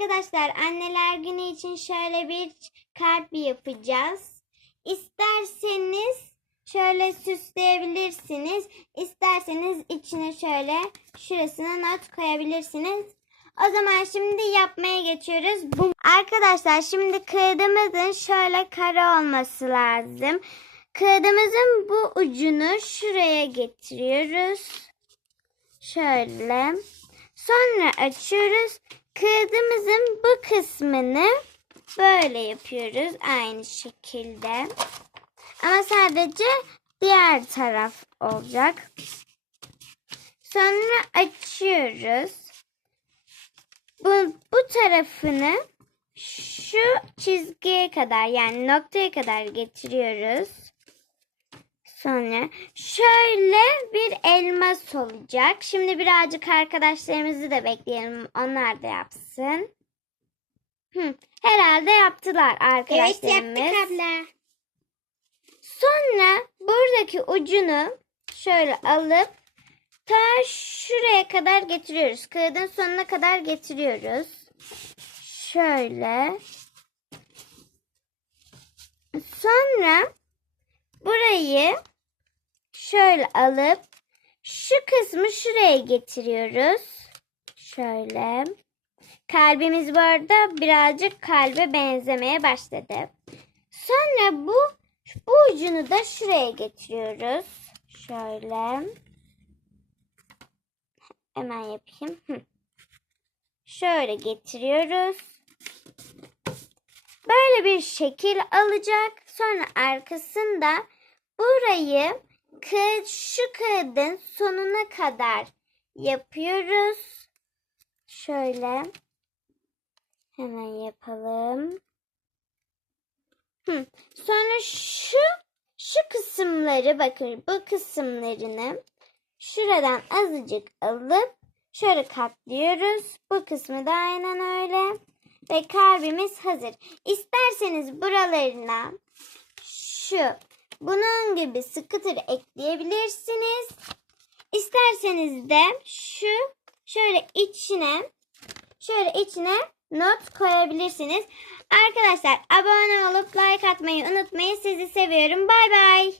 Arkadaşlar anneler günü için şöyle bir kalp yapacağız. İsterseniz şöyle süsleyebilirsiniz. İsterseniz içine şöyle şurasına not koyabilirsiniz. O zaman şimdi yapmaya geçiyoruz. Bu Arkadaşlar şimdi kağıdımızın şöyle kare olması lazım. Kağıdımızın bu ucunu şuraya getiriyoruz. Şöyle. Sonra açıyoruz. Kağıdımızın bu kısmını böyle yapıyoruz aynı şekilde. Ama sadece diğer taraf olacak. Sonra açıyoruz. Bu, bu tarafını şu çizgiye kadar yani noktaya kadar getiriyoruz. Sonra şöyle bir elmas olacak. Şimdi birazcık arkadaşlarımızı da bekleyelim. Onlar da yapsın. Hı, herhalde yaptılar arkadaşlarımız. abla. Sonra buradaki ucunu şöyle alıp ta şuraya kadar getiriyoruz. Kağıdın sonuna kadar getiriyoruz. Şöyle. Sonra burayı şöyle alıp şu kısmı şuraya getiriyoruz. Şöyle. Kalbimiz bu arada birazcık kalbe benzemeye başladı. Sonra bu bu ucunu da şuraya getiriyoruz. Şöyle. Hemen yapayım. Şöyle getiriyoruz. Böyle bir şekil alacak. Sonra arkasında burayı kağıt, şu kağıdın sonuna kadar yapıyoruz. Şöyle. Hemen yapalım. Hı. Sonra şu şu kısımları bakın bu kısımlarını şuradan azıcık alıp şöyle katlıyoruz. Bu kısmı da aynen öyle. Ve kalbimiz hazır. İsterseniz buralarına şu bunun gibi tır ekleyebilirsiniz. İsterseniz de şu şöyle içine şöyle içine not koyabilirsiniz. Arkadaşlar abone olup like atmayı unutmayın. Sizi seviyorum. Bay bay.